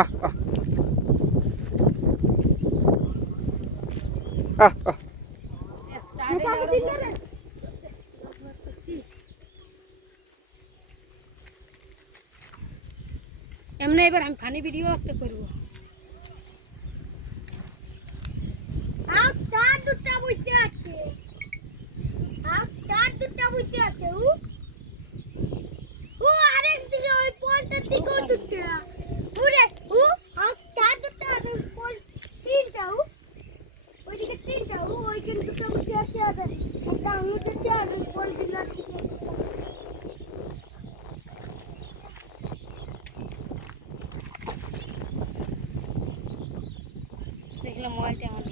আহ আহ আহ আহ এমনি এবার আমি ফানি ভিডিও একটা করব। তার দুটা বইতে আছে, তার দুটা বইতে আছে। ও আরেক দিকে ওই পোলটার দিকেও দুটা। ওরে ও তার দুটা আছে, পোল তিনটা। ওইদিকে তিনটা, ওইখানে দুটা বইতে আছে। আর একটা আঙুলতে চার পোল দিলা থেকে দেখলাম মোবাইলটা আমার